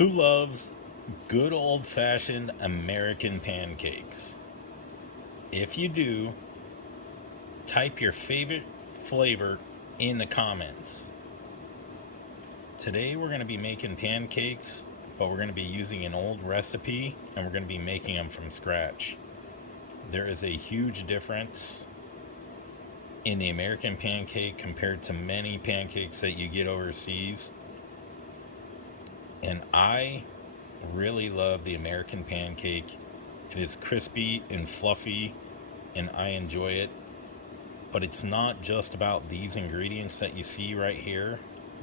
Who loves good old-fashioned American pancakes? If you do, type your favorite flavor in the comments. Today we're going to be making pancakes, but we're going to be using an old recipe and we're going to be making them from scratch. There is a huge difference in the American pancake compared to many pancakes that you get overseas. And I really love the American pancake. It is crispy and fluffy, and I enjoy it. But it's not just about these ingredients that you see right here.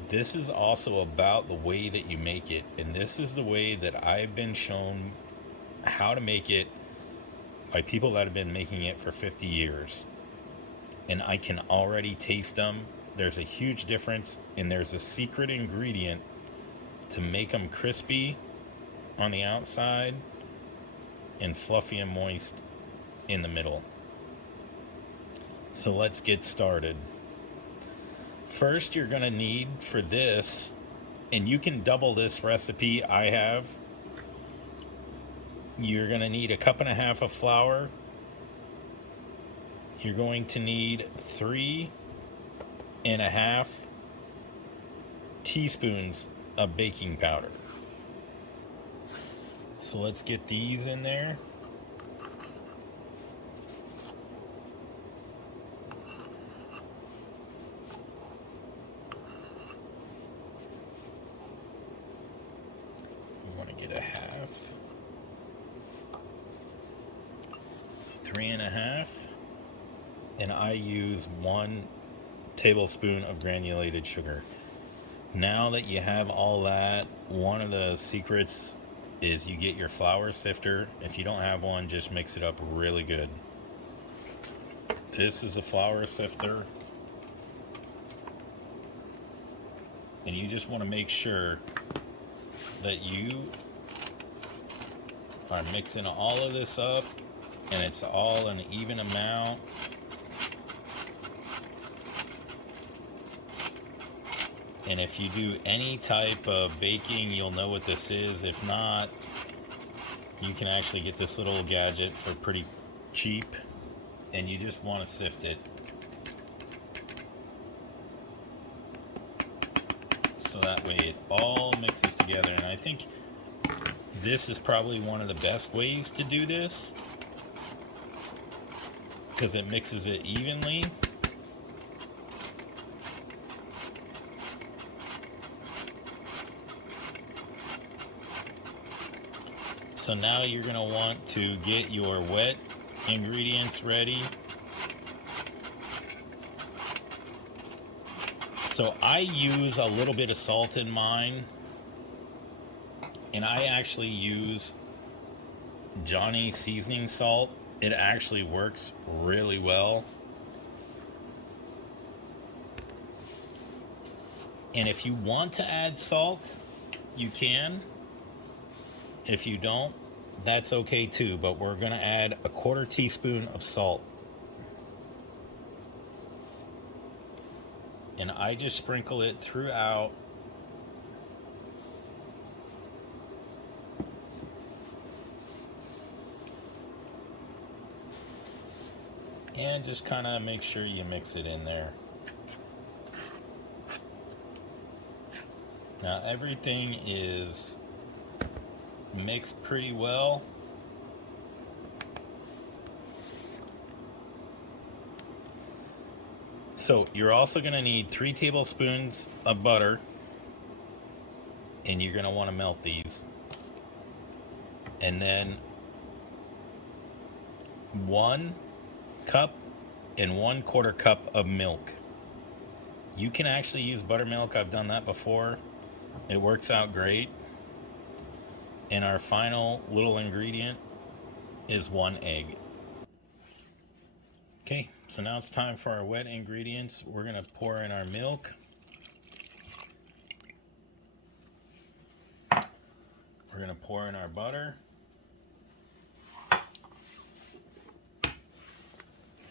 This is also about the way that you make it. And this is the way that I've been shown how to make it by people that have been making it for 50 years. And I can already taste them. There's a huge difference, and there's a secret ingredient to make them crispy on the outside and fluffy and moist in the middle. So let's get started. First, you're going to need for this, and you can double this recipe I have. You're going to need 1.5 cups of flour. You're going to need 3.5 teaspoons of baking powder. So let's get these in there. We want to get 1/2. So 3.5. And I use 1 tablespoon of granulated sugar. Now that you have all that, one of the secrets is you get your flour sifter. If you don't have one, just mix it up really good. This is a flour sifter. And you just want to make sure that you are mixing all of this up and it's all an even amount. And if you do any type of baking, you'll know what this is. If not, you can actually get this little gadget for pretty cheap. And you just want to sift it. So that way it all mixes together. And I think this is probably one of the best ways to do this, because it mixes it evenly. So now you're going to want to get your wet ingredients ready. So I use a little bit of salt in mine, and I actually use Johnny seasoning salt. It actually works really well. And if you want to add salt, you can. If you don't, that's okay too, but we're going to add 1/4 teaspoon of salt. And I just sprinkle it throughout. And just kind of make sure you mix it in there. Now everything is mixed pretty well. So you're also going to need 3 tablespoons of butter, and you're going to want to melt these. And then 1 cup and 1/4 cup of milk. You can actually use buttermilk. I've done that before. It works out great. And our final little ingredient is 1 egg. Okay, so now it's time for our wet ingredients. We're going to pour in our milk. We're going to pour in our butter.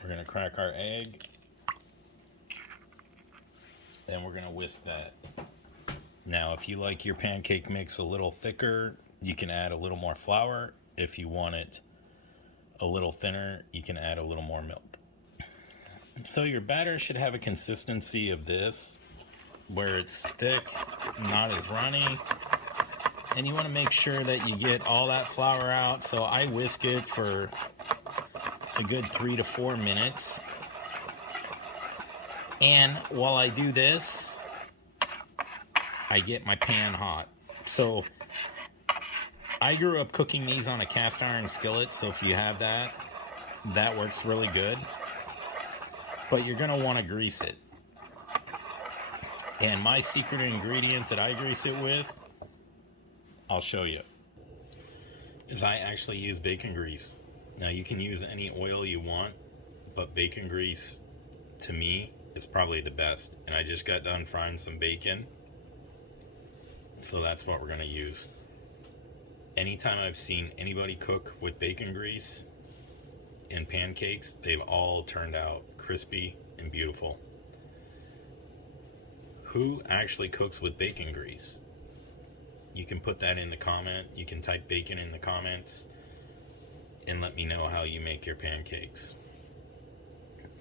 We're going to crack our egg. Then we're going to whisk that. Now, if you like your pancake mix a little thicker, you can add a little more flour. If you want it a little thinner, you can add a little more milk. So your batter should have a consistency of this, where it's thick, not as runny. And you want to make sure that you get all that flour out. So I whisk it for a good 3 to 4 minutes. And while I do this, I get my pan hot. So I grew up cooking these on a cast iron skillet, so if you have that, that works really good. But you're going to want to grease it. And my secret ingredient that I grease it with, I'll show you, is I actually use bacon grease. Now you can use any oil you want, but bacon grease, to me, is probably the best. And I just got done frying some bacon, so that's what we're going to use. Anytime I've seen anybody cook with bacon grease and pancakes, they've all turned out crispy and beautiful. Who actually cooks with bacon grease? You can put that in the comment. You can type bacon in the comments and let me know how you make your pancakes.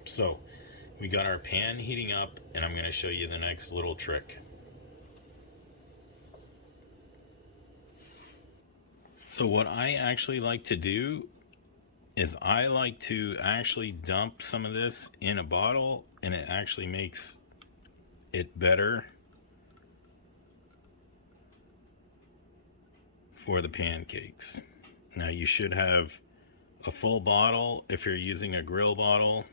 So we got our pan heating up, and I'm going to show you the next little trick. So what I actually like to do is I like to actually dump some of this in a bottle, and it actually makes it better for the pancakes. Now you should have a full bottle if you're using a grill bottle,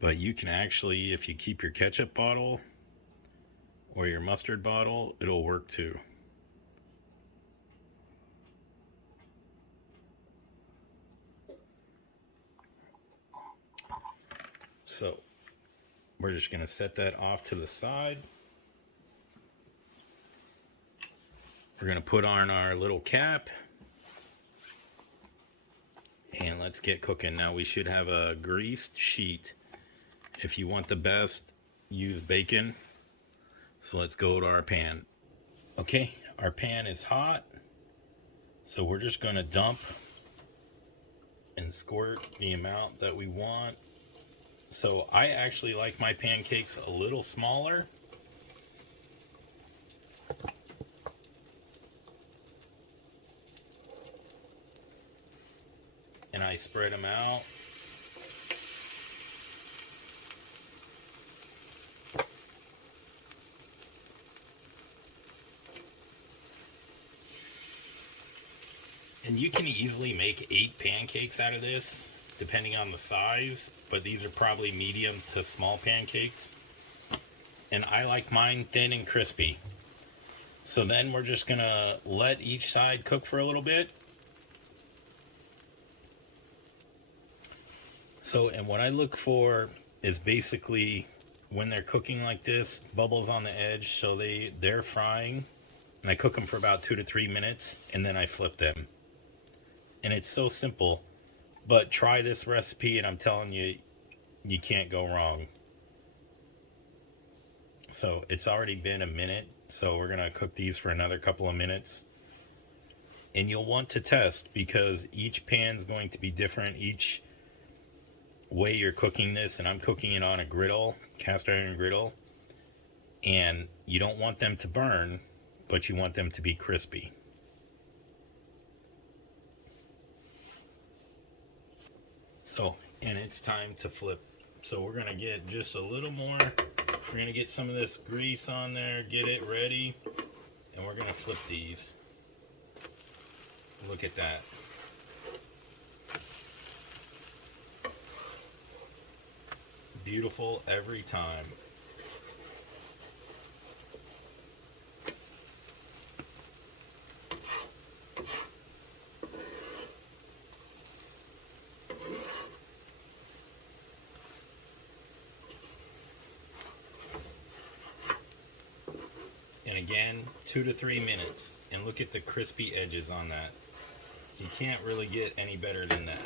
but you can actually, if you keep your ketchup bottle or your mustard bottle, it'll work too. So we're just going to set that off to the side. We're going to put on our little cap, and let's get cooking. Now we should have a greased sheet. If you want the best, use bacon. So let's go to our pan. Okay, our pan is hot, so we're just going to dump and squirt the amount that we want. So I actually like my pancakes a little smaller. And I spread them out. And you can easily make 8 pancakes out of this, depending on the size, but these are probably medium to small pancakes. And I like mine thin and crispy. So then we're just gonna let each side cook for a little bit. So, and what I look for is basically when they're cooking like this, bubbles on the edge, so they're frying, and I cook them for about 2 to 3 minutes, and then I flip them. And it's so simple, but try this recipe, and I'm telling you, you can't go wrong. So it's already been a minute, so we're gonna cook these for another couple of minutes. And you'll want to test, because each pan's going to be different, each way you're cooking this, and I'm cooking it on a griddle, cast iron griddle, and you don't want them to burn, but you want them to be crispy. So, and it's time to flip. So we're gonna get just a little more. We're gonna get some of this grease on there, get it ready, and we're gonna flip these. Look at that. Beautiful every time. And again, 2 to 3 minutes. And look at the crispy edges on that. You can't really get any better than that.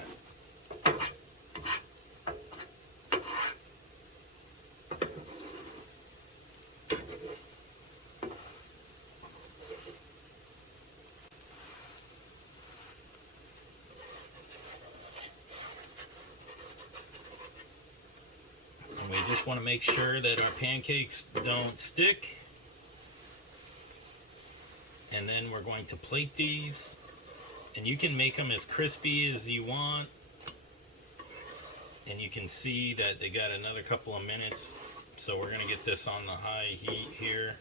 just want to make sure that our pancakes don't stick. And then we're going to plate these. And you can make them as crispy as you want. And you can see that they got another couple of minutes. So we're going to get this on the high heat here.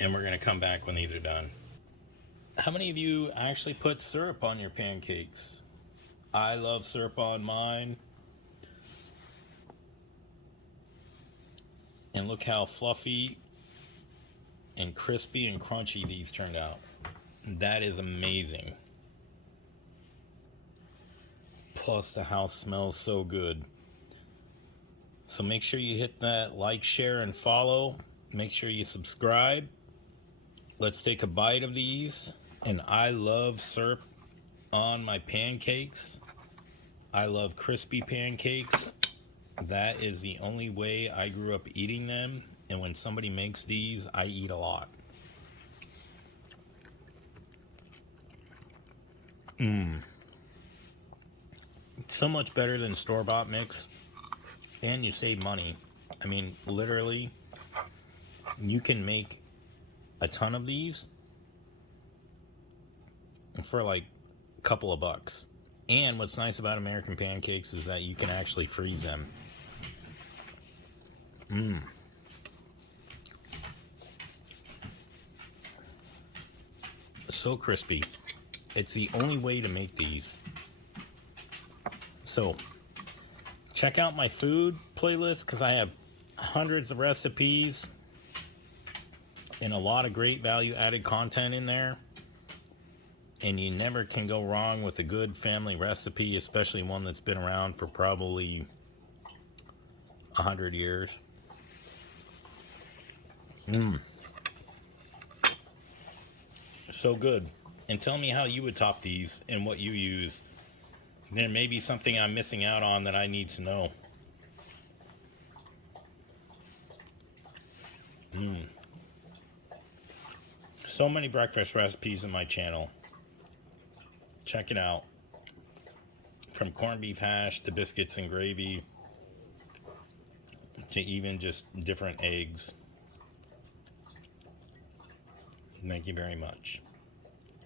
And we're going to come back when these are done. How many of you actually put syrup on your pancakes? I love syrup on mine. And look how fluffy and crispy and crunchy these turned out. That is amazing. Plus the house smells so good. So make sure you hit that like, share, and follow. Make sure you subscribe. Let's take a bite of these. And I love syrup on my pancakes. I love crispy pancakes. That is the only way I grew up eating them. And when somebody makes these, I eat a lot. So much better than store-bought mix. And you save money. I mean, literally, you can make a ton of these for like a couple of bucks. And what's nice about American pancakes is that you can actually freeze them. So crispy. It's the only way to make these. So check out my food playlist because I have hundreds of recipes and a lot of great value added content in there. And you never can go wrong with a good family recipe, especially one that's been around for probably 100 years. So good. And tell me how you would top these and what you use. There may be something I'm missing out on that I need to know. So many breakfast recipes in my channel. Check it out. From corned beef hash to biscuits and gravy to even just different eggs. Thank you very much.